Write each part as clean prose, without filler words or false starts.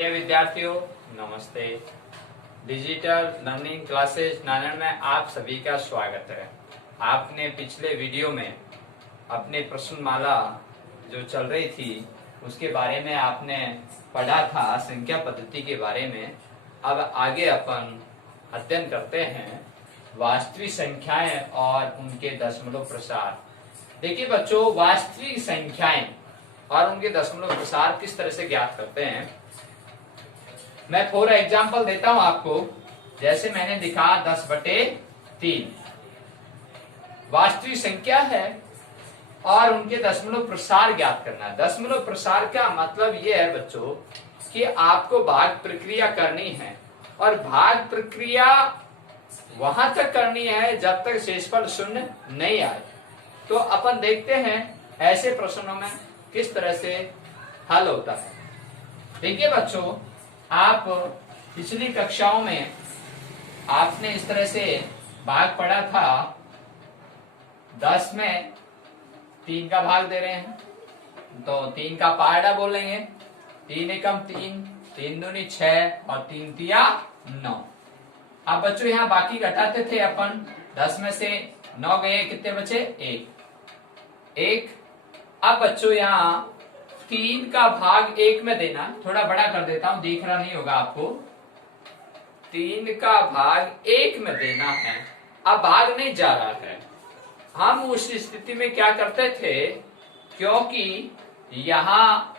प्रिय विद्यार्थियों, नमस्ते। डिजिटल लर्निंग क्लासेस नारायण में आप सभी का स्वागत है। आपने पिछले वीडियो में अपने प्रश्नमाला जो चल रही थी उसके बारे में आपने पढ़ा था, संख्या पद्धति के बारे में। अब आगे अपन अध्ययन करते हैं वास्तविक संख्याएं और उनके दशमलव प्रसार। देखिए बच्चों, वास्तविक संख्याएं और उनके दशमलव प्रसार किस तरह से ज्ञात करते हैं, मैं फॉर एग्जाम्पल देता हूं आपको। जैसे मैंने लिखा 10/3 वास्तविक संख्या है और उनके दशमलव प्रसार ज्ञात करना है। दशमलव प्रसार का मतलब यह है बच्चों कि आपको भाग प्रक्रिया करनी है और भाग प्रक्रिया वहां तक करनी है जब तक शेषफल 0 नहीं आए। तो अपन देखते हैं ऐसे प्रश्नों में किस तरह से हल होता है। देखिए बच्चों, आप पिछली कक्षाओं में आपने इस तरह से भाग पढ़ा था। 10 में 3 का भाग दे रहे हैं तो 3 का पहाड़ा बोलेंगे। 3 एकम 3, 3 दूनी 6 और 3 तिया 9। अब बच्चों यहाँ बाकी घटाते थे अपन। 10 में से 9 गए, कितने बचे? 1। अब बच्चों यहाँ 3 का भाग 1 में देना, थोड़ा बड़ा कर देता हूं, दिख रहा नहीं होगा आपको। 3 का भाग 1 में देना है। अब भाग नहीं जा रहा है। हम उस स्थिति में क्या करते थे, क्योंकि यहाँ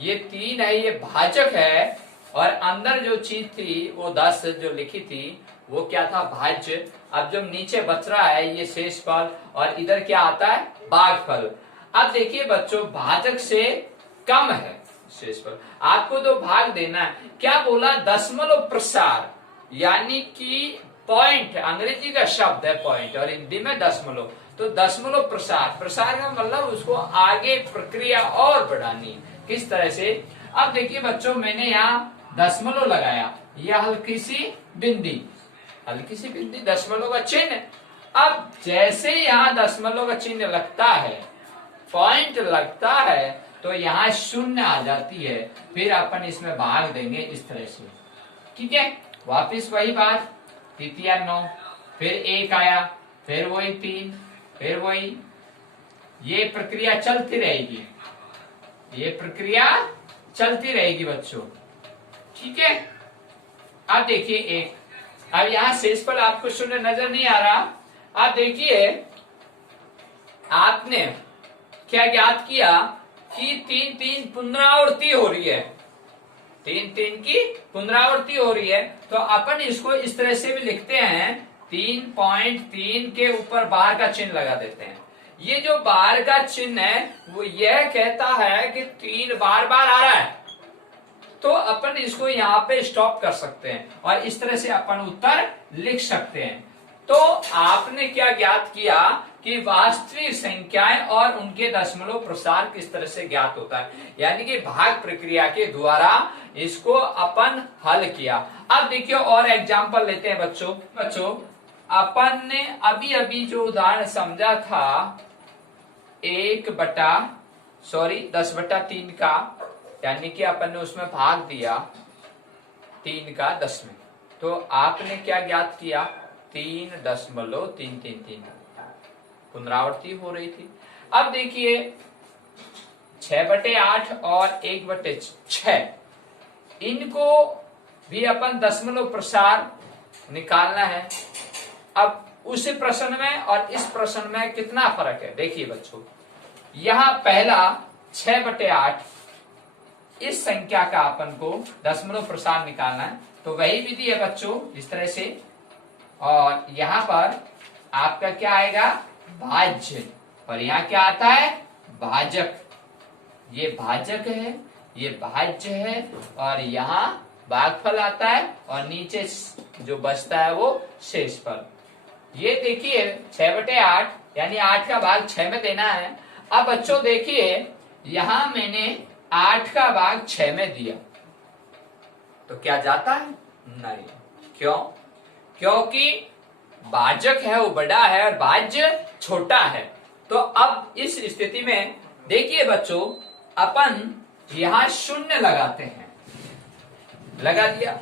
ये 3 है, ये भाजक है और अंदर जो चीज थी वो 10 जो लिखी थी वो क्या था? भाज्य। अब जो नीचे बच रहा है ये शेषफल और इधर क्या आता है? भागफल। अब देखिए बच्चों, भाजक से कम है शेषफल, आपको तो भाग देना है। क्या बोला? दशमलव प्रसार, यानी कि पॉइंट, अंग्रेजी का शब्द है पॉइंट और हिंदी में दशमलव। तो दशमलव प्रसार, प्रसार का मतलब उसको आगे प्रक्रिया और बढ़ानी। किस तरह से? अब देखिए बच्चों, मैंने यहाँ दशमलव लगाया, यह हल्की सी बिंदी, हल्की सी बिंदी दशमलव का चिन्ह। अब जैसे यहाँ दशमलव का चिन्ह लगता है, पॉइंट लगता है, तो यहाँ 0 आ जाती है। फिर अपन इसमें भाग देंगे इस तरह से। ठीक है, वापिस वही बात, 3 9, फिर 1 आया, फिर वही 3, फिर वही। ये प्रक्रिया चलती रहेगी, ये प्रक्रिया चलती रहेगी बच्चों। ठीक है, अब देखिए 1। अब यहाँ शेषफल आपको 0 नजर नहीं आ रहा। अब देखिए आपने क्या ज्ञात किया कि 3 पुनरावृत्ति हो रही है, 3 की पुनरावृत्ति हो रही है। तो अपन इसको इस तरह से भी लिखते हैं, 3.3 के ऊपर बार का चिन्ह लगा देते हैं। ये जो बार का चिन्ह है वो यह कहता है कि 3 बार बार आ रहा है, तो अपन इसको यहाँ पे स्टॉप कर सकते हैं और इस तरह से अपन उत्तर लिख सकते हैं। तो आपने क्या ज्ञात किया कि वास्तविक संख्याएं और उनके दशमलव प्रसार किस तरह से ज्ञात होता है, यानी कि भाग प्रक्रिया के द्वारा इसको अपन हल किया। अब देखिए और एग्जांपल लेते हैं बच्चों, अपन ने अभी अभी जो उदाहरण समझा था 10/3 का, यानी कि अपन ने उसमें भाग दिया 3 का 10 में। तो आपने क्या ज्ञात किया? 3.333 पुनरावृत्ति हो रही थी। अब देखिए 6/8 और 1/6, इनको भी अपन दशमलव प्रसार निकालना है। अब उस प्रश्न में और इस प्रश्न में कितना फर्क है? देखिए बच्चों, यहां पहला 6/8, इस संख्या का अपन को दशमलव प्रसार निकालना है, तो वही विधि है बच्चों इस तरह से। और यहाँ पर आपका क्या आएगा? भाज्य। और यहाँ क्या आता है? भाजक। ये भाजक है, ये भाज्य है और यहाँ भागफल आता है और नीचे जो बचता है वो शेषफल। ये देखिए 6/8, यानी 8 का भाग 6 में देना है। अब बच्चों देखिए, यहां मैंने 8 का भाग 6 में दिया, तो क्या जाता है? नहीं। क्यों? क्योंकि भाजक है वो बड़ा है और भाज्य छोटा है। तो अब इस स्थिति में देखिए बच्चों, अपन यहां 0 लगाते हैं। लगा दिया।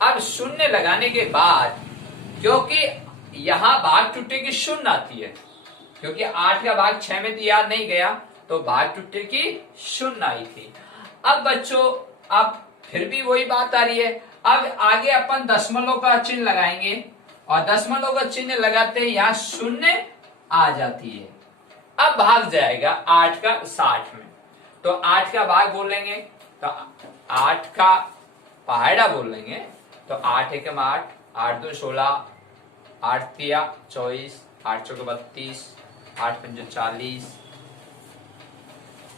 अब शून्य लगाने के बाद, क्योंकि यहां भाग टूटे की शून्य आती है, क्योंकि 8 का भाग 6 में दिया नहीं गया, तो भाग टूटे की शून्य आई थी। अब बच्चों अब फिर भी वही बात आ रही है। अब आगे अपन दशमलव का चिन्ह लगाएंगे, और दशमलव का चिन्ह लगाते ही यहां शून्य आ जाती है। अब भाग जाएगा 8 का 60 में, तो 8 का भाग बोलेंगे तो 8 का पहाड़ा बोल लेंगे, तो 8 एकम 8, 8 2 16, 8 तिया 24, 8 चौके 32, 8 पंजे 40,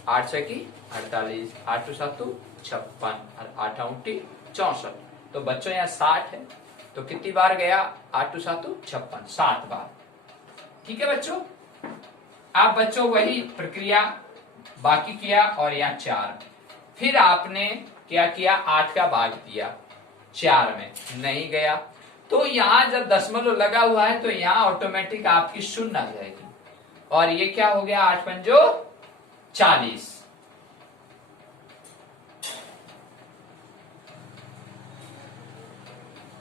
8 छकी 48, 8 टू 7 56 और 8 औटी 64। तो बच्चों यहाँ 60 है, तो कितनी बार गया? 8 टू 7 56, 7 बार। ठीक है बच्चों। आप बच्चों वही प्रक्रिया बाकी किया, और यहाँ 4। फिर आपने क्या किया? 8 का भाग दिया 4 में, नहीं गया, तो यहां जब दशमलव लगा हुआ है तो यहां ऑटोमेटिक आपकी शून्य आ जाएगी, और ये क्या हो गया? 8 पंजो 40।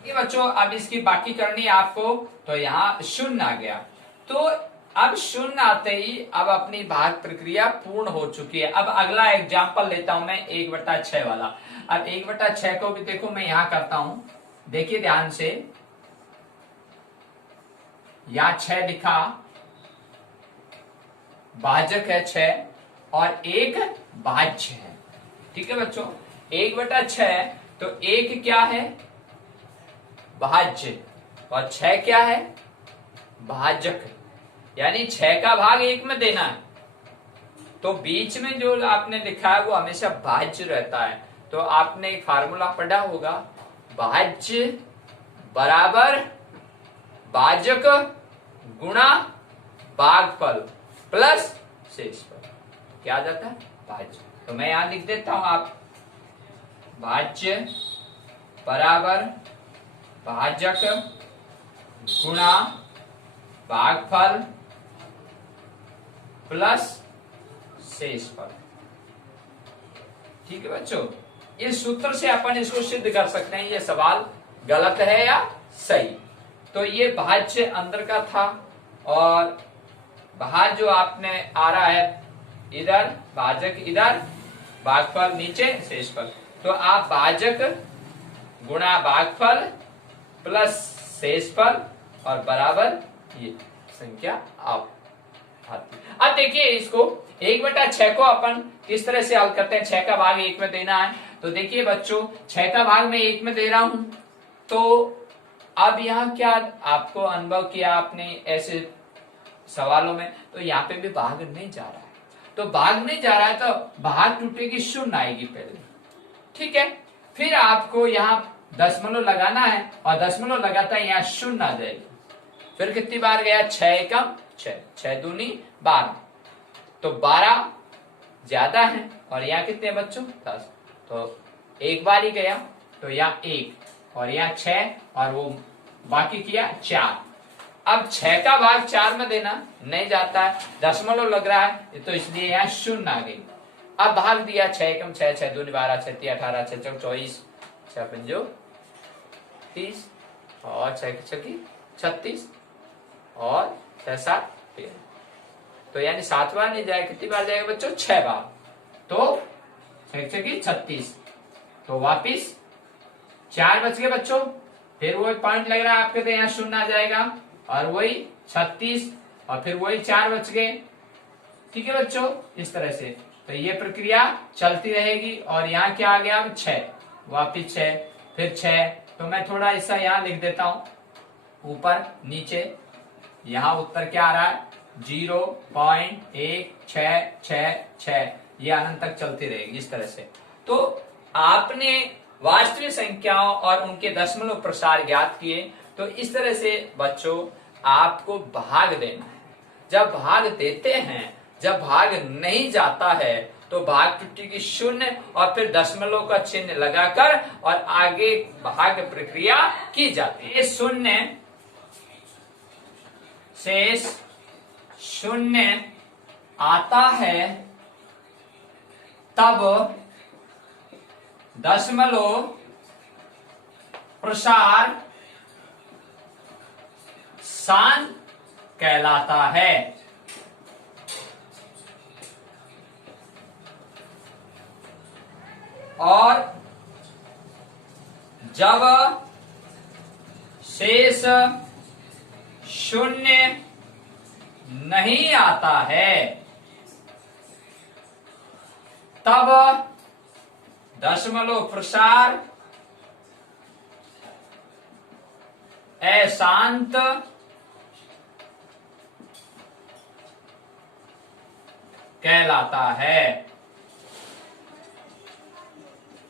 ये बच्चों अब इसकी बाकी करनी है आपको, तो यहाँ शून्य आ गया। तो अब शून्य आते ही अब अपनी भाग प्रक्रिया पूर्ण हो चुकी है। अब अगला एग्जाम्पल लेता हूं मैं 1/6 वाला। अब 1/6 को भी देखो मैं यहां करता हूं, देखिए ध्यान से, यहां 6 लिखा, भाजक है 6 और 1 भाज्य है। ठीक है बच्चों, 1/6, तो 1 क्या है? भाज्य, और 6 क्या है? भाजक, यानी 6 का भाग 1 में देना है, तो बीच में जो आपने लिखा है वो हमेशा भाज्य रहता है। तो आपने एक फार्मूला पढ़ा होगा, भाज्य बराबर भाजक गुणा भागफल प्लस शेषफल, क्या आ जाता है? भाज्य। तो मैं यहां लिख देता हूं, आप भाज्य बराबर भाजक गुणा भागफल प्लस शेषफल। ठीक है बच्चों, इस सूत्र से अपन इसको सिद्ध कर सकते हैं ये सवाल गलत है या सही। तो ये भाज्य अंदर का था, और बाहर जो आपने आ रहा है इधर भाजक, इधर भागफल, नीचे शेषफल। तो आप भाजक गुणा भागफल प्लस शेषफल और बराबर ये संख्या आप आती। अब देखिए इसको 1/6 को अपन किस तरह से हल करते हैं। 6 का भाग 1 में देना है, तो देखिए बच्चों 6 का भाग मैं 1 में दे रहा हूं, तो अब यहाँ क्या आपको अनुभव किया आपने ऐसे सवालों में, तो यहाँ पे भी भाग नहीं जा रहा है, तो भाग नहीं जा रहा है तो भाग टूटेगी, शून्य आएगी पहले। ठीक है, फिर आपको यहाँ दशमलव लगाना है, और दशमलव लगाता है यहाँ शून्य आ जाएगी। फिर कितनी बार गया? 6 एकम 6, 6 दूनी 12, तो 12 ज्यादा है, और यहाँ कितने बच्चों? 10, तो एक बार ही गया, तो यहाँ 1 और यहाँ 6, और वो बाकी किया 4। अब 6 का भाग 4 में देना नहीं जाता है, दशमलव लग रहा है, तो इसलिए यहाँ शून्य आ गई। अब भाग दिया 6 एकम 6, 6 दूनी 12, 6 तिया 18, 6 चौक 24, 6 पंजो 30, और 6 छकी 36, और 6 7 13, तो यानी 7 बार नहीं जाएगा, कितनी बार जाएगा बच्चों? 6 बार, तो 6 छकी 36, तो वापिस 4 बच गए बच्चों। फिर वही पॉइंट लग रहा है आपके, तो यहाँ शून्य आ जाएगा, और वही 36, और फिर वही 4 बच गए। ठीक है बच्चों, इस तरह से तो ये प्रक्रिया चलती रहेगी। और यहाँ क्या आ गया? अब 6, वापिस 6, फिर 6, तो मैं थोड़ा ऐसा यहाँ लिख देता हूं, ऊपर नीचे। यहाँ उत्तर क्या आ रहा है? 0.1666, ये अनंत तक चलती रहेगी इस तरह से। तो आपने वास्तविक संख्याओं और उनके दशमलव प्रसार ज्ञात किए, तो इस तरह से बच्चों आपको भाग देना है। जब भाग देते हैं, जब भाग नहीं जाता है, तो भाग टूटी की शून्य और फिर दशमलव का चिन्ह लगाकर और आगे भाग प्रक्रिया की जाती है। शून्य शेष शून्य आता है तब दशमलव प्रसार शांत कहलाता है। और जब शेष शून्य नहीं आता है तब दशमलव प्रसार अशांत कहलाता है।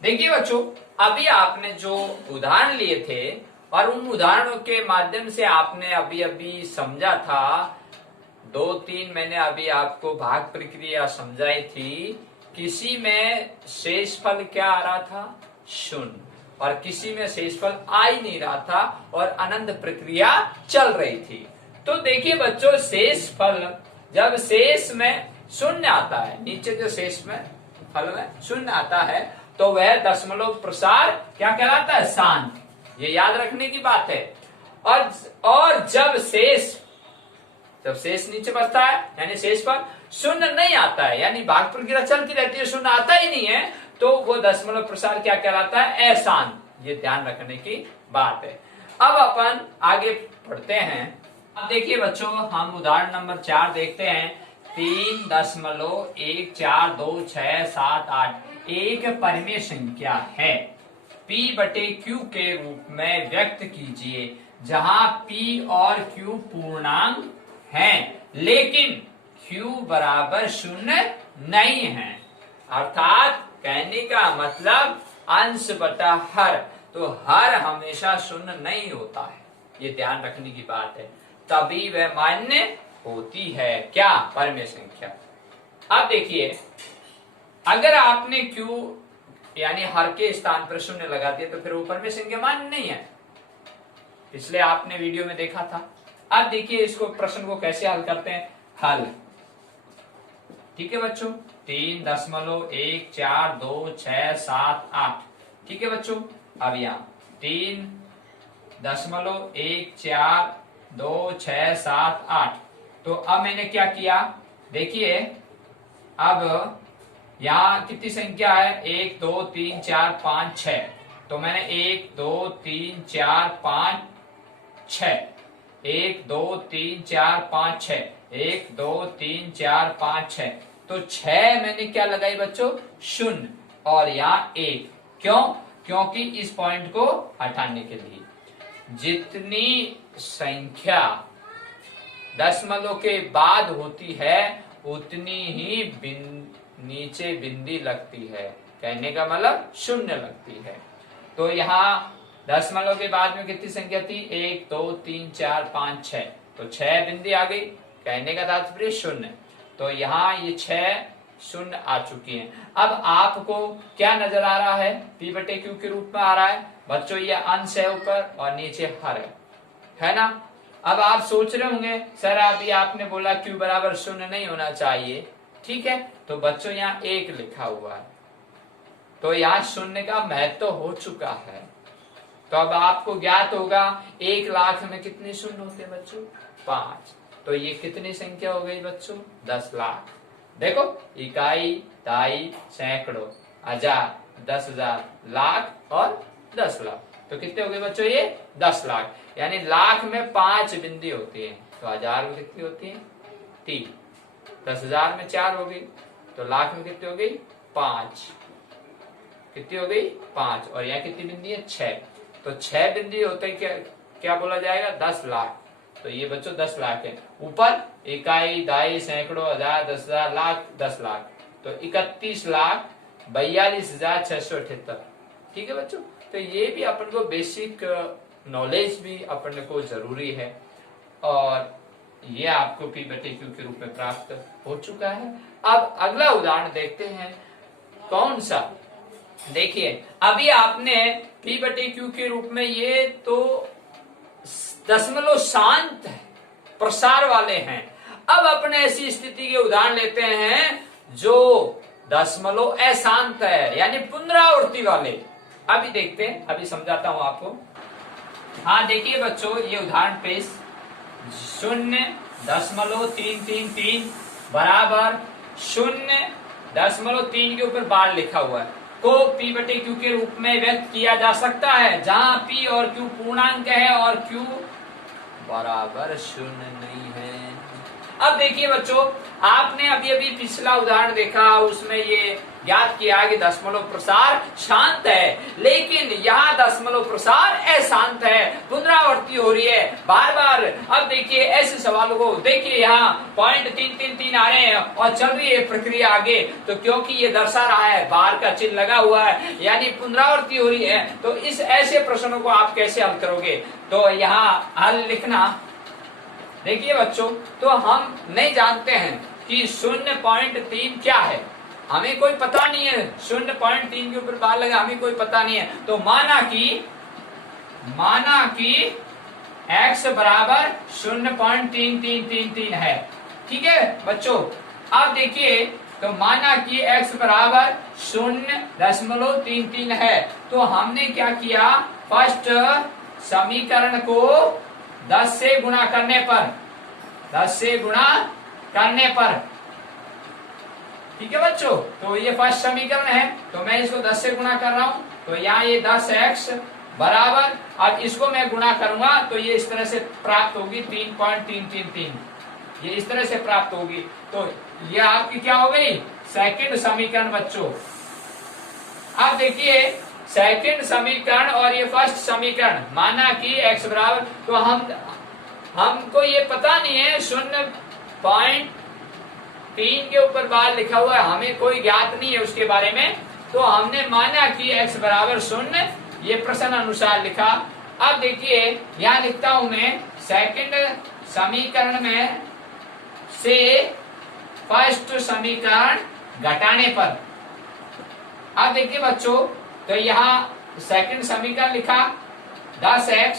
देखिए बच्चों, अभी आपने जो उदाहरण लिए थे और उन उदाहरणों के माध्यम से आपने अभी अभी समझा था, 2-3 मैंने अभी आपको भाग प्रक्रिया समझाई थी। किसी में शेषफल क्या आ रहा था? शून्य, और किसी में शेषफल आ ही नहीं रहा था और अनंत प्रक्रिया चल रही थी। तो देखिए बच्चों, शेषफल जब शेष में शून्य आता है, नीचे जो शेष में फल में शून्य आता है, तो वह दशमलव प्रसार क्या कहलाता है? शांत। ये याद रखने की बात है। और जब शेष नीचे बचता है, यानी शेष पर शून्य नहीं आता है, यानी भाग प्रक्रिया चलती रहती है, शून्य आता ही नहीं है, तो वो दशमलव प्रसार क्या कहलाता है? अशांत। ये ध्यान रखने की बात है। अब अपन आगे बढ़ते हैं। अब देखिए बच्चों, हम उदाहरण नंबर 4 देखते हैं। 3.14267 एक परिमेय संख्या है। P/Q के रूप में व्यक्त कीजिए, जहां P और Q पूर्णांक हैं, लेकिन Q बराबर 0 नहीं है। अर्थात कहने का मतलब अंश बटा हर, तो हर हमेशा 0 नहीं होता है। ये ध्यान रखने की बात है, तभी वह मान्य होती है। क्या? परिमेय संख्या। अब देखिए, अगर आपने Q यानी हर के स्थान पर 0 लगा दिया, तो फिर वो परिमेय संख्या मान्य नहीं है। इसलिए आपने वीडियो में देखा था। अब देखिए इसको, प्रश्न को कैसे हल करते हैं। हल, ठीक है बच्चों, 3.14267 ठीक है बच्चों। अब यहाँ 3.14267 तो अब मैंने क्या किया, देखिए अब यहाँ कितनी संख्या है? 1 2 3 4 5 6। तो मैंने 1 2 3 4 5 6, 1 2 3 4 5 6, 1 2 3 4 5 6। तो 6 मैंने क्या लगाई बच्चों? 0, और यहाँ 1। क्यों? क्योंकि इस पॉइंट को हटाने के लिए जितनी संख्या दशमलव के बाद होती है उतनी ही नीचे बिंदी लगती है। कहने का मतलब 0 लगती है। तो यहाँ दशमलव के बाद में कितनी संख्या थी? 1 2 3 4 5 6। तो 6 बिंदी आ गई। कहने का तात्पर्य 0। तो यहाँ ये 6 0 आ चुकी हैं। अब आपको क्या नजर आ रहा है? P/Q के रूप में आ रहा है बच्चों। ये अंश है ऊपर और नीचे हर है ना। अब आप सोच रहे होंगे सर अभी आपने बोला Q बराबर 0 नहीं होना चाहिए, ठीक है। तो बच्चों यहाँ 1 लिखा हुआ है, तो यहाँ 0 का महत्व हो चुका है। तो अब आपको ज्ञात होगा 1 लाख में कितने शून्य होते हैं बच्चों? 5। तो ये कितनी संख्या हो गई बच्चों? 10 लाख। देखो, इकाई, दाई, सैकड़ों, हजार, 10,000, लाख और 10 लाख। तो कितने हो गए बच्चों? ये 10 लाख। यानी लाख में 5 बिंदी होती है, तो हजार में कितनी होती है? 3। 10,000 में 4 हो गई, तो लाख में कितनी हो गई? 5। कितनी हो गई? 5। और यहाँ कितनी बिंदी है? 6। तो 6 बिंदी होते क्या बोला जाएगा? 10 लाख। तो ये बच्चों 10 लाख है। ऊपर इकाई, दाई, सैकड़ों, हजार, 10,000, लाख, 10 लाख। तो 31,42,678। ठीक है बच्चों। तो ये भी अपन को बेसिक नॉलेज भी अपन को जरूरी है, और ये आपको P/Q के रूप में प्राप्त हो चुका है। अब अगला उदाहरण देखते हैं। कौन सा? देखिए, अभी आपने P/Q के रूप में, ये तो दशमलव शांत है, प्रसार वाले हैं। अब अपने ऐसी स्थिति के उदाहरण लेते हैं जो दशमलव अशांत है, यानी पुनरावृत्ति वाले। अभी देखते हैं, अभी समझाता हूं आपको। हाँ देखिए बच्चों, ये उदाहरण पेश 0.333 बराबर 0.3 के ऊपर बार लिखा हुआ है को P बटे Q के रूप में व्यक्त किया जा सकता है, जहां P और Q पूर्णांक है और Q बराबर 0 नहीं है। अब देखिए बच्चों, आपने अभी अभी पिछला उदाहरण देखा, उसमें ये ज्ञात किया कि दशमलव प्रसार शांत है, लेकिन यहाँ दशमलव प्रसार अशांत है, पुनरावृत्ति हो रही है बार बार। अब देखिए ऐसे सवालों को देखिए, यहाँ 0.333 आ रहे हैं और चल रही है प्रक्रिया आगे, तो क्योंकि ये दर्शा रहा है बार का चिन्ह लगा हुआ है, यानी पुनरावृत्ति हो रही है, तो इस ऐसे प्रश्नों को आप कैसे हल करोगे? तो यहाँ हल लिखना, देखिए बच्चों, तो हम नहीं जानते हैं कि 0.3 क्या है, हमें कोई पता नहीं है, 0.3 के ऊपर बार लगा, हमें कोई पता नहीं है। तो माना कि x बराबर 0.3333 है, ठीक है बच्चों। अब देखिए, तो माना कि x बराबर 0.33 है, तो हमने क्या किया, फर्स्ट समीकरण को 10 से गुणा करने पर, ठीक है बच्चों। तो ये फर्स्ट समीकरण है, तो मैं इसको 10 से गुणा कर रहा हूं, तो यहाँ ये 10x बराबर, अब इसको मैं गुणा करूंगा तो ये इस तरह से प्राप्त होगी 3.333, ये इस तरह से प्राप्त होगी। तो ये आपकी क्या हो गई, सेकंड समीकरण बच्चों। अब देखिए सेकंड समीकरण और ये फर्स्ट समीकरण, माना कि x बराबर, तो हमको ये पता नहीं है 0.3 के ऊपर बार लिखा हुआ है, हमें कोई ज्ञात नहीं है उसके बारे में, तो हमने माना कि x बराबर 0, ये प्रश्न अनुसार लिखा। अब देखिए यहाँ लिखता हूं मैं, सेकंड समीकरण में से फर्स्ट समीकरण घटाने पर। अब देखिए बच्चों, तो यहाँ सेकंड समीकरण लिखा 10x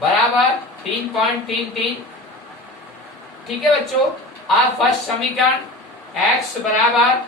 बराबर 3.33, ठीक है बच्चों। अब फर्स्ट समीकरण x बराबर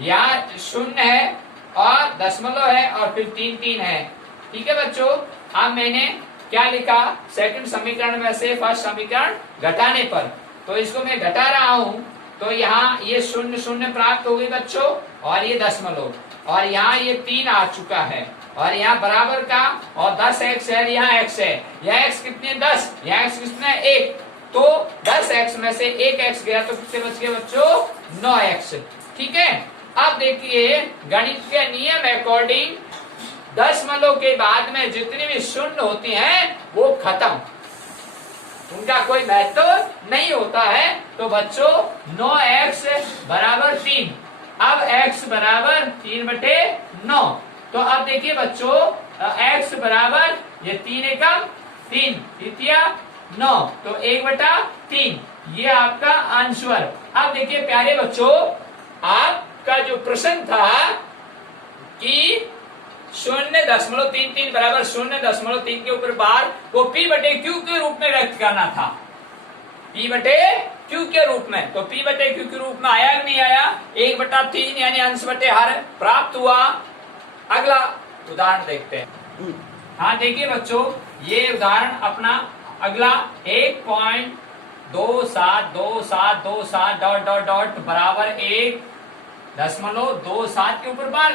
यहाँ 0 है और दशमलव है और फिर 3 है, ठीक है बच्चों। अब मैंने क्या लिखा, सेकंड समीकरण में से फर्स्ट समीकरण घटाने पर, तो इसको मैं घटा रहा हूं, तो यहाँ ये 0 प्राप्त हो गई बच्चों, और ये दशमलव, और यहाँ ये 3 आ चुका है, और यहाँ बराबर का, और 10x है, यहाँ x है, यह x कितने 10, यहाँ x कितने 1, तो 10x में से 1x गया तो कितने बच गए बच्चों, 9x, ठीक है। अब देखिए गणित के नियम अकॉर्डिंग दशमलव के बाद में जितनी भी शून्य होती हैं वो खत्म, उनका कोई महत्व नहीं होता है। तो बच्चों 9x बराबर 3, अब x बराबर 3/9, तो अब देखिए बच्चों x बराबर ये 3 एकम 3 द्वितीया 9, तो 1/3, ये आपका आंसर। अब देखिए प्यारे बच्चों, आपका जो प्रश्न था कि 0.33 बराबर 0.3 के ऊपर बार को P/Q के रूप में व्यक्त करना था, P/Q के रूप में, तो P/Q के रूप में आया नहीं आया, 1/3 यानी अंश बटे हर प्राप्त हुआ। अगला उदाहरण देखते हैं। हाँ देखिए बच्चों, ये उदाहरण अपना अगला 1.272727 डॉट डॉट डॉट बराबर 1.27 के ऊपर बार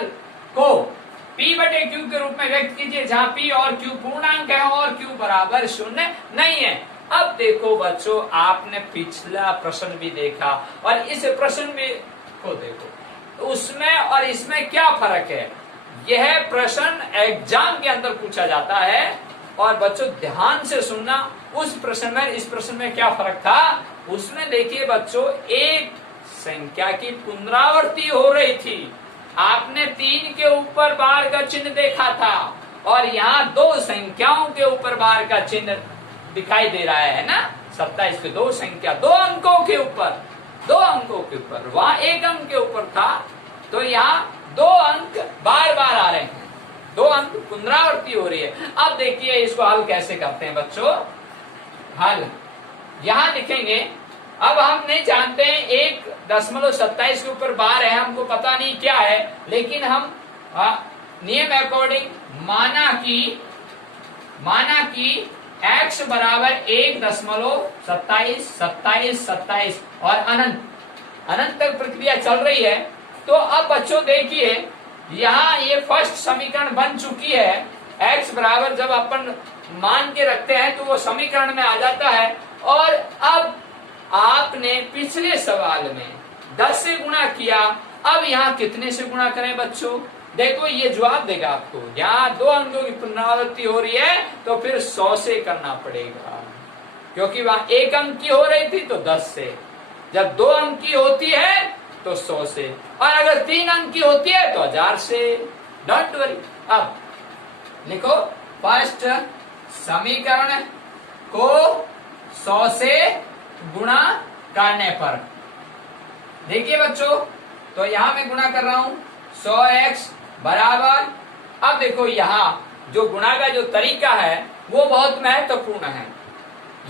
को P/Q के रूप में व्यक्त कीजिए, जहां P और Q पूर्णांक है और Q बराबर 0 नहीं है। अब देखो बच्चों, आपने पिछला प्रश्न भी देखा और इस प्रश्न में को देखो, उसमें और इसमें क्या फर्क है। यह प्रश्न एग्जाम के अंदर पूछा जाता है, और बच्चों ध्यान से सुनना, उस प्रश्न में इस प्रश्न में क्या फर्क था। उसमें देखिए बच्चों, एक संख्या की पुनरावृत्ति हो रही थी, आपने 3 के ऊपर बार का चिन्ह देखा था, और यहाँ 2 संख्याओं के ऊपर बार का चिन्ह दिखाई दे रहा है ना, 27 के 2 संख्या 2 अंकों के ऊपर, 2 अंकों के ऊपर, वहां 1 अंक के ऊपर था, तो यहाँ 2 अंक बार बार आ रहे हैं, 2 अंक पुनरावृत्ति हो रही है। अब देखिए इसको हल कैसे करते हैं बच्चों। हल यहाँ लिखेंगे, अब हम नहीं जानते हैं 1.27 के ऊपर बार है, हमको पता नहीं क्या है, लेकिन हम नियम अकॉर्डिंग माना कि x बराबर 1.2727 और अनंत तक प्रक्रिया चल रही है। तो अब बच्चों देखिए यहाँ ये फर्स्ट समीकरण बन चुकी है। x बराबर जब अपन मान के रखते हैं तो वो समीकरण में आ जाता है। और अब आपने पिछले सवाल में 10 से गुणा किया, अब यहाँ कितने से गुणा करें बच्चों? देखो ये जवाब देगा आपको। यहाँ 2 अंकों की पुनरावृत्ति हो रही है तो फिर 100 से करना पड़ेगा, क्योंकि वहां 1 अंक की हो रही थी तो 10 से, जब 2 अंक की होती है तो 100 से, और अगर 3 अंक की होती है तो 1000 से। Don't worry. अब लिखो फर्स्ट समीकरण को 100 से गुणा करने पर, देखिए बच्चों तो यहां मैं गुणा कर रहा हूं 100x बराबर, अब देखो यहाँ जो गुणा का जो तरीका है वो बहुत महत्वपूर्ण है।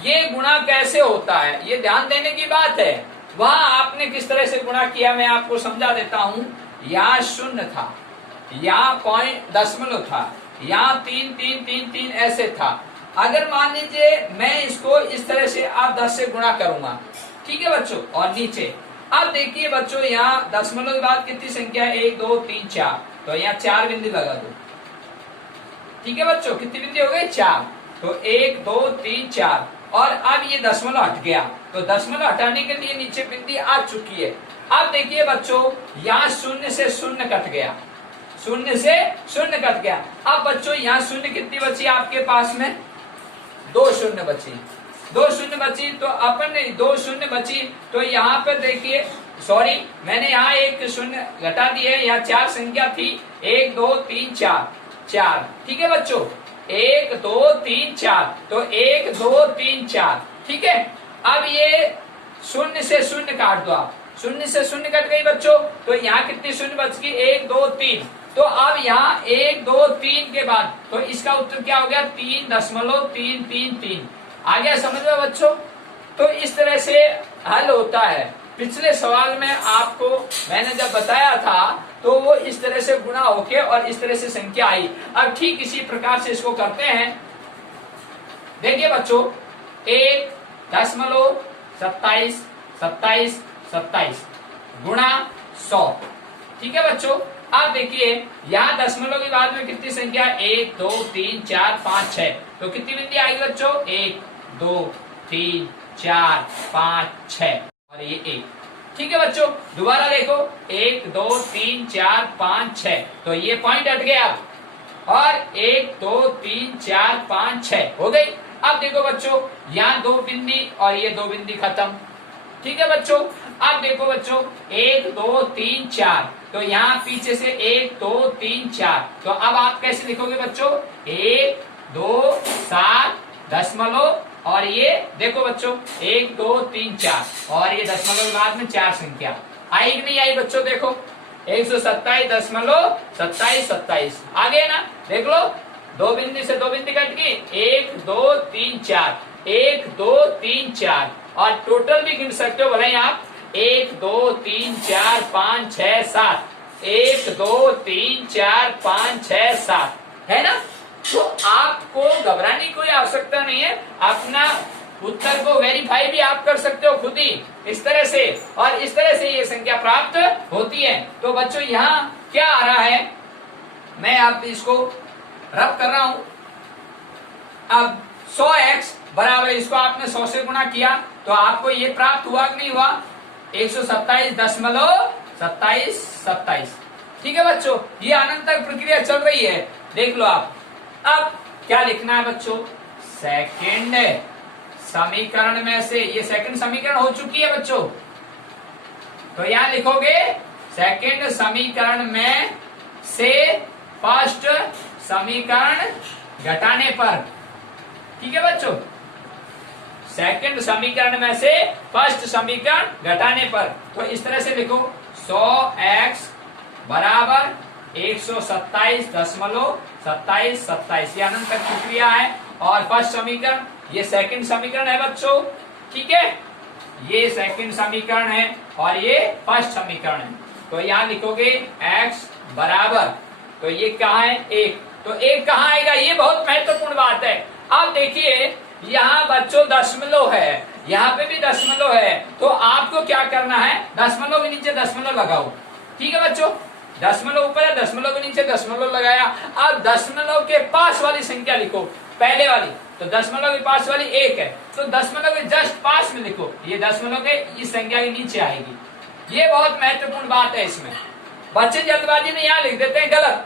ये गुणा कैसे होता है ये ध्यान देने की बात है। वहां आपने किस तरह से गुणा किया मैं आपको समझा देता हूं। यहाँ 0 था, यहाँ पॉइंट दशमलव था, यहाँ 3 3 3 3 ऐसे था। अगर मान लीजिए मैं इसको इस तरह से आप 10 से गुणा करूंगा, ठीक है बच्चों, और नीचे अब देखिए बच्चों यहाँ दशमलव के बाद कितनी संख्या है? 1 2 3 4, तो यहाँ 4 बिंदु लगा दो। ठीक है बच्चों, कितनी बिंदु हो गई? 4। तो 1 2 3 4, और अब ये दशमलव हट गया तो दशमलव हटाने के लिए नीचे बिंदु आ चुकी है। अब देखिए बच्चों यहाँ 0 से 0 कट गया, 0 से 0 कट गया। अब बच्चों यहाँ 0 कितनी बची आपके पास में? 2 शून्य बची, 2 शून्य बची। तो अपन ने 2 शून्य बची तो यहाँ पे देखिए, सॉरी मैंने यहाँ 1 शून्य घटा दिए, यहाँ 4 संख्या थी, 1 2 3 4 4। ठीक है बच्चों, 1 2 3 4, तो 1 2 3 4। ठीक है, अब ये 0 से 0 काट दो आप, 0 से 0 कट गई बच्चों, तो यहाँ कितनी शून्य बच गई? 1 2 3। तो अब यहाँ 1 2 3 के बाद तो इसका उत्तर क्या हो गया? 3.333। आ गया समझ में बच्चों? तो इस तरह से हल होता है। पिछले सवाल में आपको मैंने जब बताया था तो वो इस तरह से गुणा होके और इस तरह से संख्या आई। अब ठीक इसी प्रकार से इसको करते हैं। देखिए बच्चों 1.2727 गुणा 100। ठीक है बच्चों, अब देखिए यहाँ दशमलव के बाद में कितनी संख्या? 1 2 3 4 5 6, तो कितनी बिंदी आएगी बच्चों? 1 2 3 4 5 6 और ये 1। ठीक है बच्चों, दोबारा देखो 1 2 3 4 5 6, तो ये पॉइंट हट गया और 1 2 3 4 5 6 हो गई। अब देखो बच्चों यहाँ 2 बिंदी और ये 2 बिंदी खत्म। ठीक है बच्चों, अब देखो बच्चों 1 2 3 4, तो यहाँ पीछे से 1 2 3 4, तो अब आप कैसे लिखोगे बच्चों? 1 2 7 दशमलव और ये देखो बच्चों 1 2 3 4 और ये दशमलव के बाद में 4 संख्या आई कि नहीं आई बच्चों? देखो 127.27 आ गए ना? देख लो 2 बिंदु से 2 बिंदु कट गई, 1 2 3 4 1 2 3 4, और टोटल भी गिन सकते हो भले ही आप 1 2 3 4 5 6 7, 1 2 3 4 5 6 7, है ना? तो आपको घबराने की कोई आवश्यकता नहीं है, अपना उत्तर को वेरीफाई भी आप कर सकते हो खुद ही इस तरह से, और इस तरह से ये संख्या प्राप्त होती है। तो बच्चों यहाँ क्या आ रहा है, मैं आप इसको रब कर रहा हूं। अब 100x बराबर, इसको आपने 100 से गुणा किया तो आपको ये प्राप्त हुआ कि नहीं हुआ? 127.27। ठीक है बच्चों, ये अनंत तक प्रक्रिया चल रही है, देख लो आप। अब क्या लिखना है बच्चों? सेकंड समीकरण में से, ये सेकंड समीकरण हो चुकी है बच्चों, तो यहां लिखोगे सेकंड समीकरण में से फर्स्ट समीकरण घटाने पर। ठीक है बच्चों, सेकंड समीकरण में से फर्स्ट समीकरण घटाने पर, तो इस तरह से लिखो 100x बराबर 127.27 ये अनंत तक प्रक्रिया है। और फर्स्ट समीकरण ये सेकंड समीकरण है बच्चों। ठीक है, ये सेकंड समीकरण है और ये फर्स्ट समीकरण है। तो यहाँ लिखोगे x बराबर, तो ये क्या है? 1, तो 1 कहाँ आएगा, ये बहुत महत्वपूर्ण बात है। अब देखिए यहाँ बच्चों दशमलव है, यहाँ पे भी दशमलव है, तो आपको क्या करना है, दशमलव के नीचे दशमलव लगाओ। ठीक है बच्चों, दशमलव ऊपर है, दशमलव के नीचे दशमलव लगाया। अब दशमलव के पास वाली संख्या लिखो, पहले वाली, तो दशमलव के पास वाली 1 है, तो दशमलव के जस्ट पास में लिखो, ये दशमलव के इस संख्या के नीचे आएगी। ये बहुत महत्वपूर्ण बात है। इसमें बच्चे जल्दबाजी में यहाँ लिख देते हैं गलत।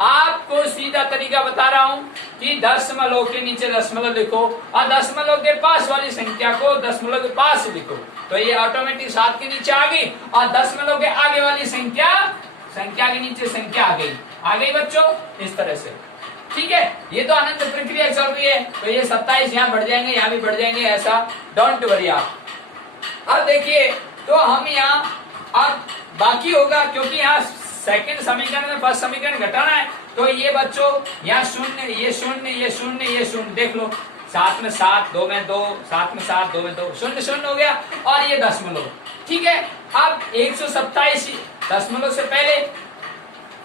आपको सीधा तरीका बता रहा हूं कि दशमलव के नीचे दशमलव लिखो और दशमलव के पास वाली संख्या को दशमलव के पास लिखो, तो ये ऑटोमेटिक 7 के नीचे आ गई, और दशमलव के आगे वाली संख्या के नीचे संख्या आ गई बच्चों, इस तरह से। ठीक है, ये तो अनंत प्रक्रिया चल रही है, तो ये 27 यहाँ बढ़ जाएंगे, यहाँ भी बढ़ जाएंगे, ऐसा डोंट वरी आप। अब देखिए, तो हम यहाँ अब बाकी होगा, क्योंकि यहाँ सेकंड समीकरण में फर्स्ट समीकरण घटाना है, तो ये बच्चों यहाँ 0, ये 0, ये 0, ये 0, देख लो, 7 में 7, 2 में 2, 7 में 7, 2 में 2, 0 0 हो गया, और ये दशमलव। ठीक है, अब 127 दशमलव से पहले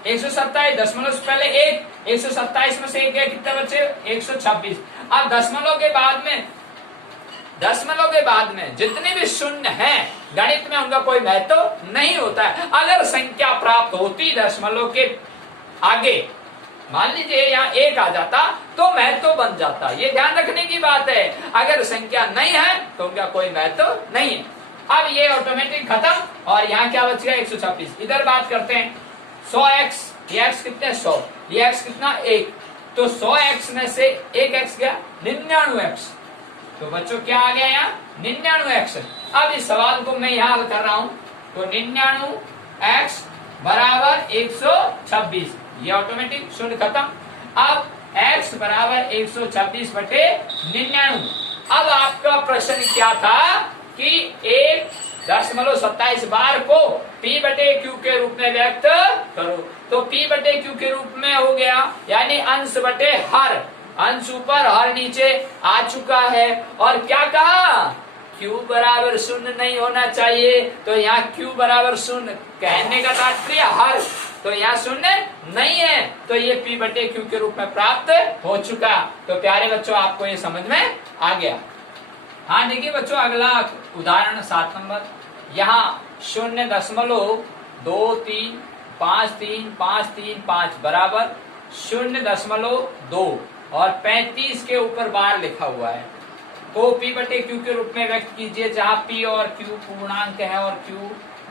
127 दशमलव से पहले 1, 127 में से 1 गया, कितने बचे, 126। अब दशमलव के बाद में जितने भी शून्य हैं गणित में उनका कोई महत्व नहीं होता है। अगर संख्या प्राप्त होती दशमलव के आगे, मान लीजिए यहाँ 1 आ जाता तो महत्व बन जाता, ये ध्यान रखने की बात है। अगर संख्या नहीं है तो उनका कोई महत्व नहीं है। अब ये ऑटोमेटिक खत्म, और यहाँ क्या बच गया, 126। इधर बात करते हैं 100x, ये x कितने 100, ये x कितना 1, तो 100x में से 1x गया 99x, तो बच्चों क्या आ गया यहाँ 99x। अब इस सवाल को मैं यहाँ हल कर रहा हूं, तो 99x बराबर 126, ये ऑटोमेटिक शून्य खत्म। अब x बराबर 126 बटे 99। अब आपका प्रश्न क्या था कि 1.27 बार को p बटे q के रूप में व्यक्त करो, तो p बटे q के रूप में हो गया, यानी अंश बटे हर, अंश ऊपर हर नीचे आ चुका है। और क्या कहा, q बराबर 0 नहीं होना चाहिए, तो यहाँ q बराबर 0, कहने का तात्पर्य हर, तो यहाँ 0 नहीं है, तो ये p बटे q के रूप में प्राप्त हो चुका। तो प्यारे बच्चों, आपको ये समझ में आ गया। हाँ देखिए बच्चों, अगला उदाहरण 7 नंबर, यहाँ 0.235353 बराबर 0.2 और 35 के ऊपर बार लिखा हुआ है, तो p बटे q के रूप में व्यक्त कीजिए, जहाँ p और q पूर्णांक है और q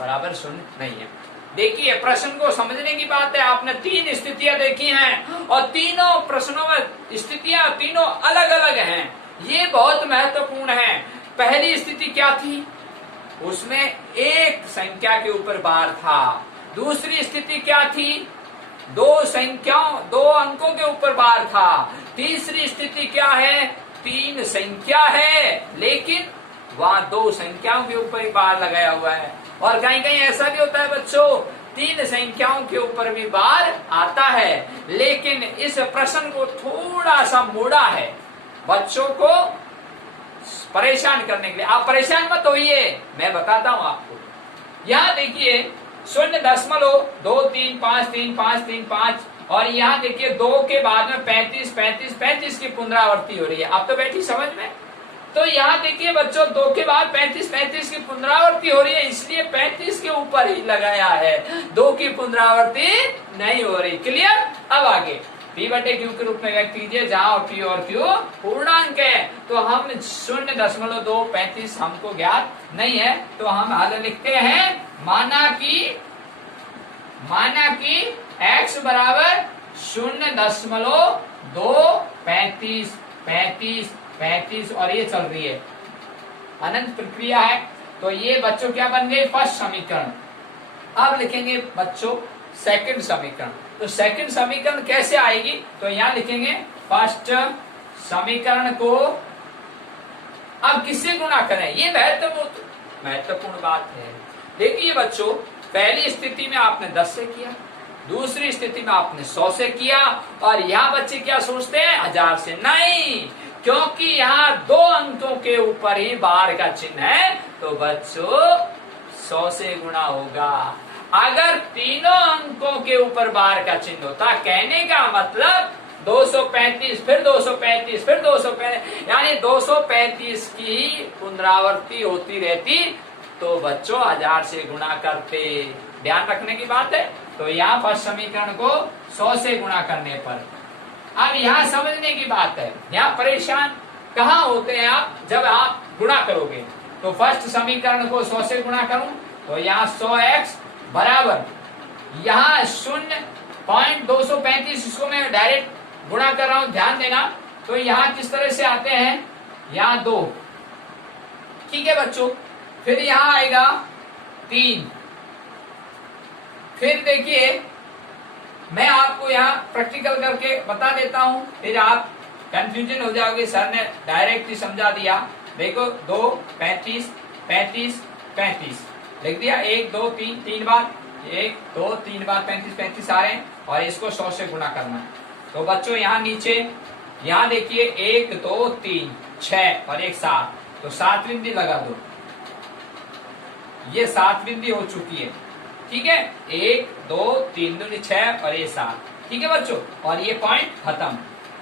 बराबर 0 नहीं है। देखिए, प्रश्न को समझने की बात है, आपने 3 स्थितियां देखी हैं और तीनों प्रश्नों में स्थितियां तीनों अलग अलग हैं, ये बहुत महत्वपूर्ण है। पहली स्थिति क्या थी, उसमें एक संख्या के ऊपर बार था। दूसरी स्थिति क्या थी, 2 अंकों के ऊपर बार था। तीसरी स्थिति क्या है, 3 संख्या है लेकिन वहां 2 संख्याओं के ऊपर ही बार लगाया हुआ है। और कहीं कहीं ऐसा भी होता है बच्चों, 3 संख्याओं के ऊपर भी बार आता है, लेकिन इस प्रश्न को थोड़ा सा मोड़ा है बच्चों को परेशान करने के लिए। आप परेशान मत होइए, मैं बताता हूं आपको। यहाँ देखिए 0.235353 और यहाँ देखिए 2 के बाद में 35 की पुनरावृत्ति हो रही है। आप तो बैठी समझ में, तो यहाँ देखिए बच्चों 2 के बाद 35 की पुनरावृत्ति हो रही है, इसलिए 35 के ऊपर ही लगाया है, 2 की पुनरावृत्ति नहीं हो रही। क्लियर। अब आगे p बटे q के रूप में व्यक्त कीजिए, जहाँ p और q पूर्णांक है, तो हम 0.235 हमको ज्ञात नहीं है, तो हम हल लिखते हैं, माना कि x बराबर 0.235 और ये चल रही है, अनंत प्रक्रिया है। तो ये बच्चों क्या बन गए, फर्स्ट समीकरण। अब लिखेंगे बच्चों सेकंड समीकरण। तो सेकंड समीकरण कैसे आएगी, तो यहाँ लिखेंगे फर्स्ट समीकरण को अब किससे गुणा करें, ये महत्वपूर्ण बात है। देखिए बच्चों, पहली स्थिति में आपने 10 से किया, दूसरी स्थिति में आपने 100 से किया, और यहाँ बच्चे क्या सोचते हैं 1000 से। नहीं, क्योंकि यहाँ 2 अंकों के ऊपर ही बार का चिन्ह है, तो बच्चों 100 से गुणा होगा। अगर तीनों अंकों के ऊपर बार का चिन्ह होता, कहने का मतलब 235, फिर 235, फिर 235, यानी 235 की पुनरावृत्ति होती रहती तो बच्चों 1000 से गुणा करते। ध्यान रखने की बात है। तो यहाँ फर्स्ट समीकरण को 100 से गुणा करने पर, अब यहाँ समझने की बात है, यहाँ परेशान कहाँ होते हैं आप जब आप गुणा करोगे। तो फर्स्ट समीकरण को 100 से गुणा करूं तो यहाँ 100x बराबर यहाँ 0.235, इसको मैं डायरेक्ट गुणा कर रहा हूं, ध्यान देना। तो यहाँ किस तरह से आते हैं, यहाँ 2, ठीक है बच्चों। फिर यहाँ आएगा 3, फिर देखिए मैं आपको यहाँ प्रैक्टिकल करके बता देता हूं, फिर आप कंफ्यूजन हो जाओगे, सर ने डायरेक्ट ही समझा दिया। देखो 2, 35, 35, 35 लिख दिया, 1 2 3 3 बार, 1 2 3 बार 35 35 आ रहे हैं, और इसको 100 से गुणा करना है। तो बच्चों यहाँ नीचे यहाँ देखिए 1 2 3 6 और 1 7, तो 7 बिंदी लगा दो, ये 7 बिंदी हो चुकी है, ठीक है। 1 2 3 2 6 और ये 7, ठीक है बच्चों, और ये पॉइंट खत्म।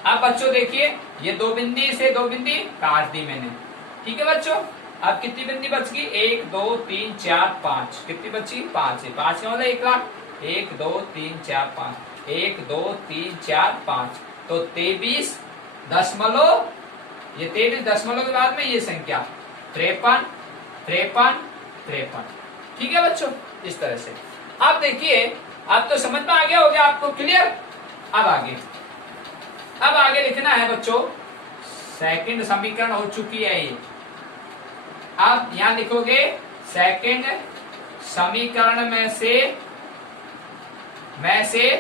अब बच्चों देखिए ये 2 बिंदी से 2 बिंदी काट दी मैंने, ठीक है बच्चों। अब कितनी बिंदी बच गई, 1 2 3 4 5, कितनी बची, 5 है, 5 का मतलब 1 लाख, 1 2 3 4 5, 1 2 3 4 5, तो 23 दशमलव, ये 23 दशमलव के बाद में ये संख्या 53 53 53, ठीक है बच्चों, इस तरह से। अब देखिए अब तो समझ में आ गया होगा आपको, क्लियर। अब आगे लिखना है बच्चों, सेकंड समीकरण हो चुकी है ये। अब यहां लिखोगे सेकंड समीकरण में से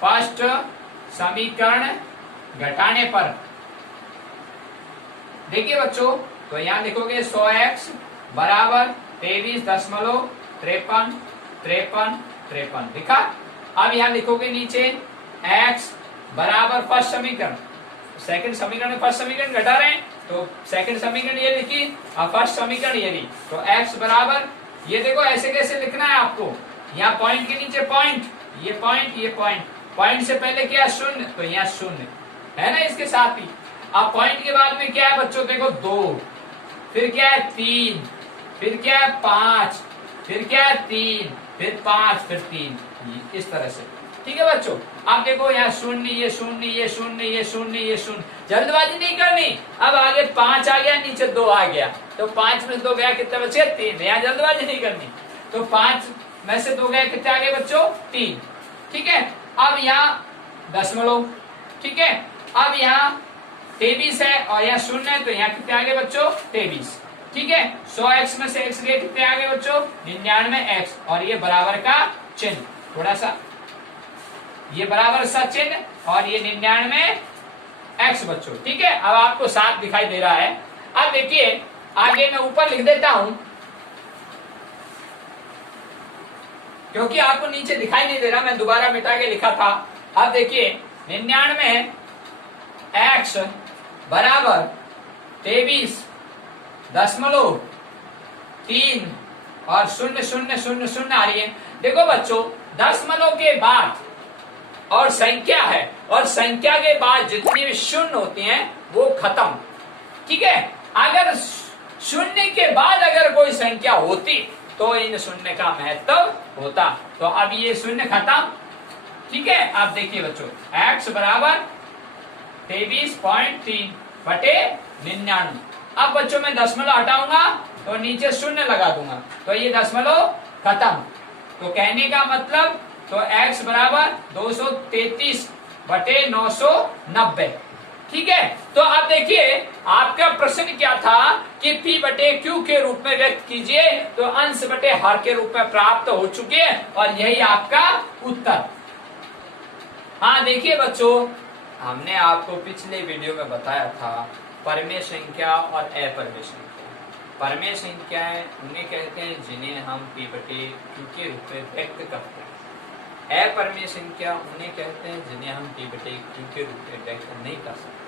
फर्स्ट समीकरण घटाने पर, देखिए बच्चों, तो यहां लिखोगे 100x बराबर 23.53 53 53 लिखा। अब यहां लिखोगे नीचे x बराबर फर्स्ट समीकरण, सेकंड समीकरण में फर्स्ट समीकरण घटा रहे हैं, तो सेकंड समीकरण ये लिखी और फर्स्ट समीकरण ये ली, तो x बराबर, ये देखो ऐसे कैसे लिखना है आपको, यहाँ पॉइंट के नीचे पॉइंट, ये पॉइंट, ये पॉइंट, पॉइंट से पहले क्या शून्य, तो यहाँ शून्य है ना इसके साथ ही। अब पॉइंट के बाद में क्या है बच्चों, देखो 2, फिर क्या है 3, फिर क्या है 5, फिर क्या है 3, फिर 5, फिर 3, इस तरह से, ठीक है बच्चों। आप देखो यहाँ शून्य, ये शून्य, ये शून्य, ये शून्य, ये शून्य, जल्दबाजी नहीं करनी। अब आगे 5 आ गया, नीचे 2 आ गया, तो 5 में 2 गया, कितना बचे 3, यहाँ जल्दबाजी नहीं करनी। तो 5 में से 2 गया, कितने आ गए बच्चों 3, ठीक है। अब यहाँ दशमलव, ठीक है। अब यहाँ 23 है और यहाँ शून्य है, तो यहाँ कितने आ गए बच्चों 23, ठीक है। 100x में से x गए, कितने आ गए बच्चों 99x, और ये बराबर का चिन्ह, थोड़ा सा ये बराबर सा चिन्ह और ये 99x बच्चों, ठीक है। अब आपको 7 दिखाई दे रहा है। अब देखिए आगे मैं ऊपर लिख देता हूं, क्योंकि आपको नीचे दिखाई नहीं दे रहा, मैं दोबारा मिटा के लिखा था। अब देखिए 99x बराबर 23.3 और 0.000 आ रही है। देखो बच्चों, दशमलव के बाद और संख्या है, और संख्या के बाद जितनी भी शून्य होती हैं वो खत्म, ठीक है। अगर शून्य के बाद अगर कोई संख्या होती तो इन शून्य का महत्व होता, तो अब ये शून्य खत्म, ठीक है। अब देखिए बच्चों, x बराबर 23.3 बटे 99। अब बच्चों मैं दशमलव हटाऊंगा तो नीचे शून्य लगा दूंगा, तो ये दशमलव खत्म। तो कहने का मतलब, तो x बराबर 233 बटे 990, ठीक है। तो अब देखिए आपका प्रश्न क्या था कि p बटे q के रूप में व्यक्त कीजिए, तो अंश बटे हर के रूप में प्राप्त हो चुके हैं, और यही आपका उत्तर। हाँ देखिए बच्चों, हमने आपको पिछले वीडियो में बताया था परमेय संख्या और अपरमेय संख्या। परमेय संख्याएं उन्हें कहते हैं जिन्हें हम p बटे q के रूप में व्यक्त करते हैं। अपरमेय संख्या उन्हें कहते हैं जिन्हें हम p बटे q के रूप में व्यक्त नहीं कर सकते,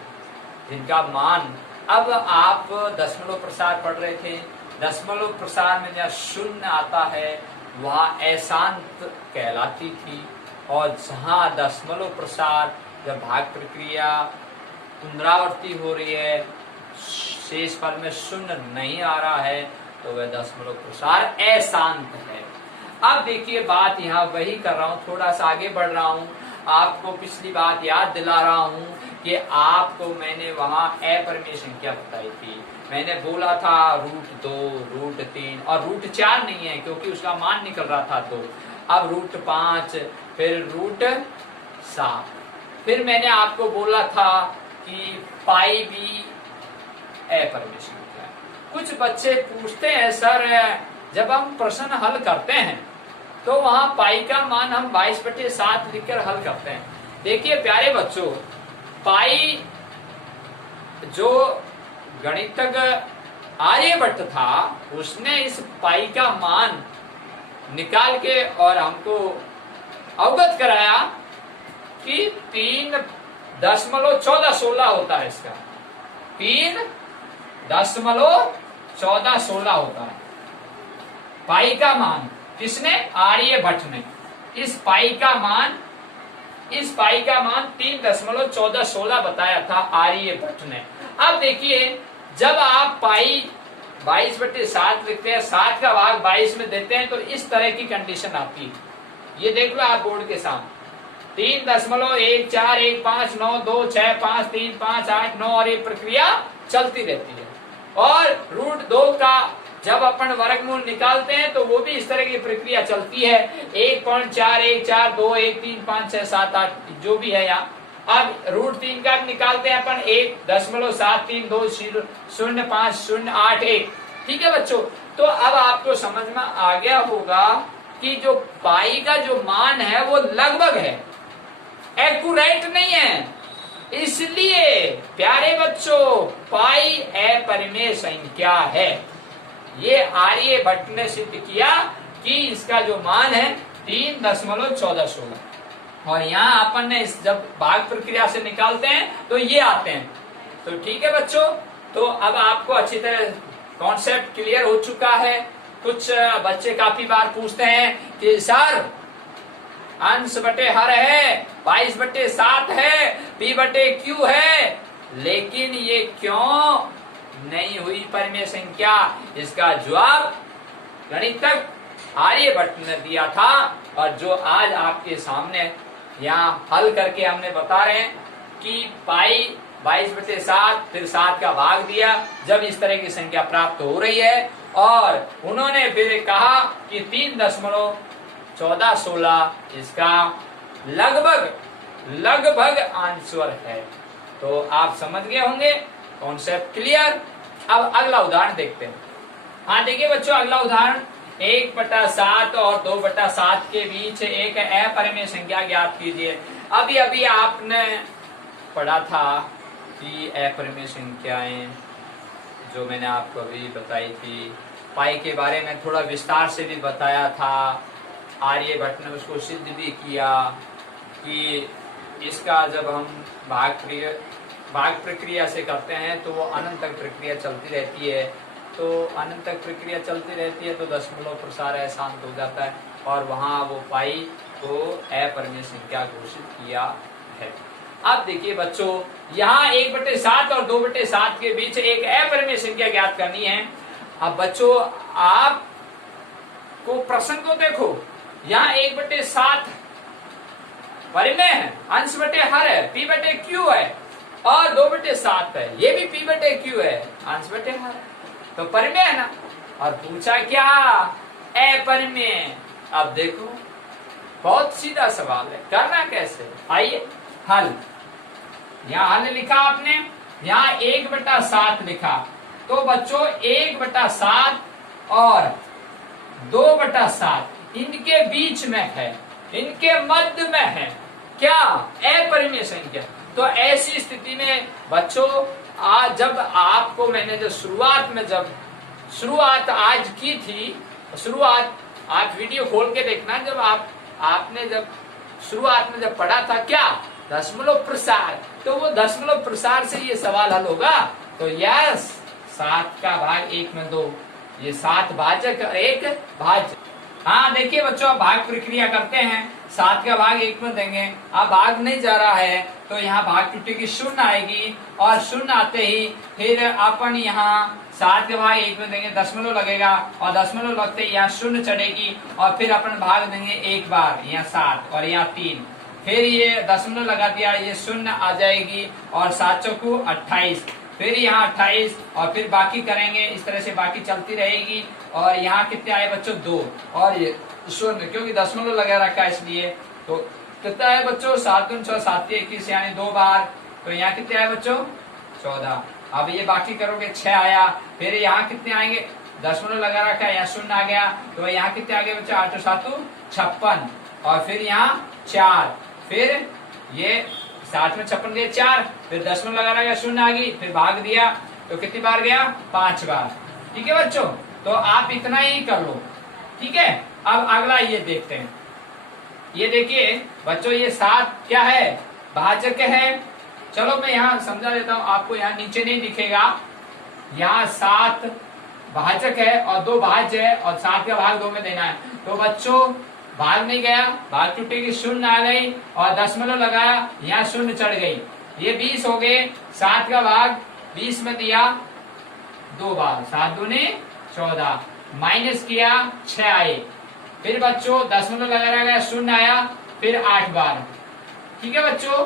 जिनका मान, अब आप दशमलव प्रसार पढ़ रहे थे, दशमलव प्रसार में जहाँ शून्य आता है वह अशांत कहलाती थी, और जहाँ दशमलव प्रसार जब भाग प्रक्रिया पुनरावृत्ति हो रही है, शेष फल में शून्य नहीं आ रहा है, तो वह दशमलव प्रसार अशांत है। अब देखिए बात यहाँ वही कर रहा हूँ, थोड़ा सा आगे बढ़ रहा हूँ, आपको पिछली बात याद दिला रहा हूँ कि आपको मैंने वहां अपरिमेय संख्या बताई थी। मैंने बोला था √2, √3 और √4 नहीं है क्योंकि उसका मान निकल रहा था 2। अब √5, फिर √7। फिर मैंने आपको बोला था कि पाई भी अपरिमेय संख्या है। कुछ बच्चे पूछते हैं सर जब हम प्रश्न हल करते हैं तो वहां पाई का मान हम 22/7 लिखकर हल करते हैं। देखिए प्यारे बच्चों, पाई जो गणितज्ञ आर्यभट्ट था उसने इस पाई का मान निकाल के और हमको अवगत कराया कि 3.1416 होता है। इसका 3.1416 होता है पाई का मान। किसने? आर्यभट्ट ने। इस पाई का मान 3.1416 बताया था आर्यभट्ट ने। अब देखिए जब आप पाई 22/7 लिखते हैं, 7 का भाग 22 में देते हैं तो इस तरह की कंडीशन आती है। ये देख लो आप बोर्ड के सामने 3.1415926535 और ये प्रक्रिया चलती रहती है। और √2 का जब अपन वर्गमूल निकालते हैं तो वो भी इस तरह की प्रक्रिया चलती है। 1.4142135678 जो भी है यहाँ। अब √3 का निकालते हैं अपन 1.73200508 ठीक है बच्चों। तो अब आपको समझ में आ गया होगा कि जो पाई का जो मान है वो लगभग है, एक्यूरेट नहीं है। इसलिए प्यारे बच्चों पाई अपरिमेय संख्या है। ये आर्यभट्ट ने सिद्ध किया कि इसका जो मान है 3.1416 और यहाँ अपन ने जब भाग प्रक्रिया से निकालते हैं तो ये आते हैं। तो ठीक है बच्चों, तो अब आपको अच्छी तरह कॉन्सेप्ट क्लियर हो चुका है। कुछ बच्चे काफी बार पूछते हैं कि सर अंश बटे हर है, 22/7 है, P/Q है, लेकिन ये क्यों नहीं हुई परिमेय संख्या? इसका जवाब गणितज्ञ आर्यभट्ट ने दिया था और जो आज आपके सामने यहाँ हल करके हमने बता रहे हैं कि पाई 22/7 फिर 7 का भाग दिया जब इस तरह की संख्या प्राप्त हो रही है। और उन्होंने फिर कहा कि 3.1416 इसका लगभग आंसर है। तो आप समझ गए होंगे, कॉन्सेप्ट क्लियर। अब अगला उदाहरण देखते हैं। हाँ देखिए बच्चों, अगला उदाहरण 1/7 और 2/7 के बीच एक अपरिमेय संख्या ज्ञात कीजिए। अभी आपने पढ़ा था कि अपरिमेय संख्याएं जो मैंने आपको अभी बताई थी, पाई के बारे में थोड़ा विस्तार से भी बताया था। आर्यभट्ट ने उसको सिद्ध भी किया कि इसका जब हम भाग प्रक्रिया से करते हैं तो वो अनंत तक प्रक्रिया चलती रहती है। तो अनंत तक प्रक्रिया चलती रहती है तो दशमलव प्रसार अशांत हो जाता है और वहां वो पाई को अपरिमेय संख्या घोषित किया है। अब देखिए बच्चों, यहाँ 1/7 और 2/7 के बीच एक अपरिमेय संख्या ज्ञात करनी है। अब बच्चों आप को प्रश्न को देखो, यहाँ 1/7 परिमेय है, अंश बटे हर है, P/Q है और 2/7 है, ये भी P/Q है, अंश बटे हर, तो परिमेय है ना। और पूछा क्या? अपरिमेय। अब देखो बहुत सीधा सवाल है, करना कैसे? आइए हल। यहाँ हल लिखा आपने, यहाँ 1/7 लिखा, तो बच्चों 1/7 और 2/7 इनके बीच में है, इनके मध्य में है क्या? अपरिमेय संख्या। तो ऐसी स्थिति में बच्चों आज जब आपको मैंने जो शुरुआत आज की थी, शुरुआत आप वीडियो खोल के देखना, जब आपने जब शुरुआत में जब पढ़ा था क्या? दशमलव प्रसार, तो वो दशमलव प्रसार से ये सवाल हल होगा। तो यस 7 का भाग 1 में 2, ये 7 भाजक 1 भाज्य, हाँ देखिए बच्चों, अब भाग प्रक्रिया करते हैं। 7 का भाग 1 में देंगे, अब भाग नहीं जा रहा है तो यहाँ भाग टूटेगी, शून्य आएगी, और शून्य आते ही फिर अपन यहाँ 7 का भाग 1 में देंगे, दशमलव लगेगा, और दशमलव लगते ही यहाँ शून्य चढ़ेगी, और फिर अपन भाग देंगे एक बार, यहाँ 7 और यहाँ 3, फिर ये दशमलव लगा दिया, ये शून्य आ जाएगी, और 7 चौकू 28, फिर यहाँ 28, और फिर बाकी करेंगे, इस तरह से बाकी चलती रहेगी। और यहाँ कितने आए बच्चों? 2, और ये शून्य, क्योंकि दशमलव लगा रखा है इसलिए। तो कितना है बच्चों? 7 दूनी 6, 7 21, यानी 2 बार। तो यहाँ कितने आए बच्चों? 14। अब ये बाकी करोगे 6 आया, फिर यहाँ कितने आएंगे? दशमलव लगा रखा है, यहाँ शून्य आ गया, तो यहाँ कितने आ गए बच्चों? 8 7 56, और फिर यहाँ 4, फिर ये 60 में 56 गए 4, फिर दशमलव लगा रखा है, शून्य आ गई, फिर भाग दिया, तो कितनी बार गया? 5 बार। ठीक है बच्चों, तो आप इतना ही कर लो। ठीक है, अब अगला ये देखते हैं। ये देखिए बच्चों, ये 7 क्या है? भाजक है। चलो मैं यहाँ समझा देता हूँ आपको, यहाँ नीचे नहीं दिखेगा। यहाँ 7 भाजक है और 2 भाज्य है, और 7 का भाग 2 में देना है। तो बच्चों भाग नहीं गया, भाग टूटेगी, शून्य आ गई, और दशमलव लगाया, यहाँ शून्य चढ़ गई, ये 20 हो गए। 7 का भाग 20 में दिया 2 बार, 7 दूनी 14, माइनस किया 6 आए, फिर बच्चों दशमलव लगा गया, शून्य आया, फिर 8 बार। ठीक है बच्चों,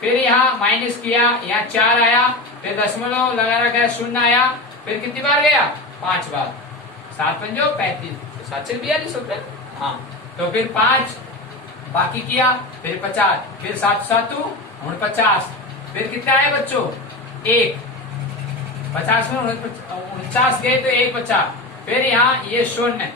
फिर यहाँ माइनस किया, यहाँ 4 आया, फिर दशमलव लगा गया, शून्य आया, फिर कितनी बार गया? 5 बार। 7 पंजो 35, 7 से 42 होता है। हाँ, तो फिर 5 बाकी किया, फिर 50, फिर 7 7 49, फिर कितना आया बच्चों? 1, 50 में 49 गए तो 1 बचा, फिर यहाँ ये शून्य,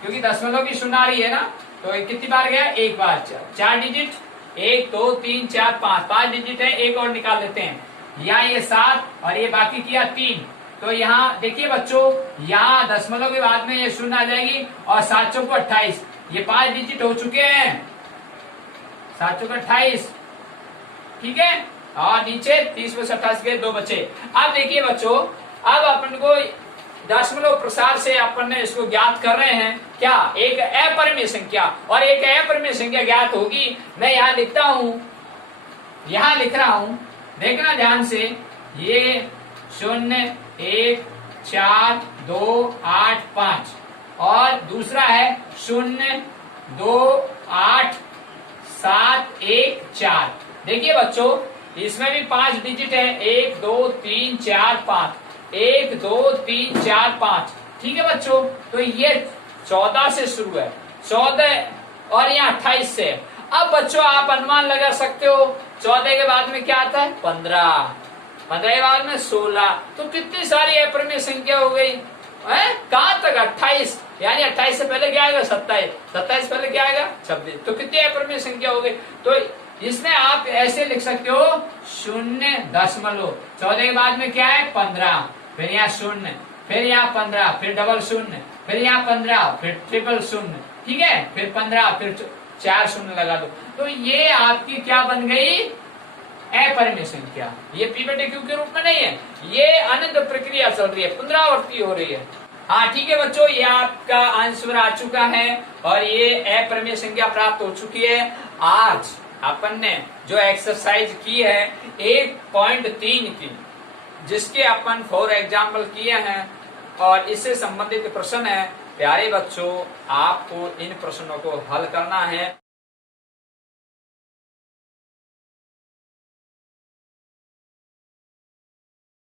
क्योंकि दशमलव की शून्य आ रही है ना, तो कितनी बार गया? 1 बार। 4 डिजिट, 1 2 3 4 5 डिजिट है, एक और निकाल लेते हैं। यहाँ ये 7 और ये बाकी किया 3, तो यहाँ देखिए बच्चों, यहाँ दशमलव के बाद में ये शून्य आ जाएगी, और 7 चौको 28, ये 5 डिजिट हो चुके हैं, 7 चौको 28। ठीक है, और नीचे 30 में 28 के 2 बचे। अब देखिए बच्चों, अब अपन को दशमलव प्रसार से अपन ने इसको ज्ञात कर रहे हैं क्या? एक अपरिमेय संख्या, और एक अपरिमेय संख्या ज्ञात होगी। मैं यहाँ लिखता हूँ, यहाँ लिख रहा हूँ, देखना ध्यान से, ये 0 1 4 2 8 5, और दूसरा है 0 2 8 7 1 4। देखिए बच्चों, इसमें भी 5 डिजिट है, 1 2 3 4 5, 1 2 3 4 5। ठीक है बच्चों, तो ये 14 से शुरू है, 14, और यहाँ 28 से। अब बच्चों आप अनुमान लगा सकते हो, 14 के बाद में क्या आता है? 15, 15 के बाद में 16, तो कितनी सारी अपरिमेय संख्या हो गई है? कहां तक? 28, यानी 28 से पहले क्या आएगा? 27, 27 से पहले क्या आएगा? 26, तो कितनी अपरिमेय संख्या हो गई? तो इसमें आप ऐसे लिख सकते हो, 0.14 के बाद में क्या है? 15, फिर यहाँ 0, फिर यहाँ 15, फिर डबल 0, फिर यहाँ 15, फिर ट्रिपल 0। ठीक है, फिर 15, फिर 4 शून्य लगा दो, तो ये आपकी क्या बन गई? अपरिमेय संख्या। ये पी बटे क्यू के रूप में नहीं है, ये अनंत प्रक्रिया चल रही है, पुनरावृत्ति हो रही है। हाँ ठीक है बच्चों, ये आपका आंसर आ चुका है, और ये अपरिमेय संख्या प्राप्त हो चुकी है। आज अपन ने जो एक्सरसाइज की है 1.3 की, जिसके अपन 4 एग्जाम्पल किए हैं, और इससे संबंधित प्रश्न है। प्यारे बच्चों, आपको इन प्रश्नों को हल करना है।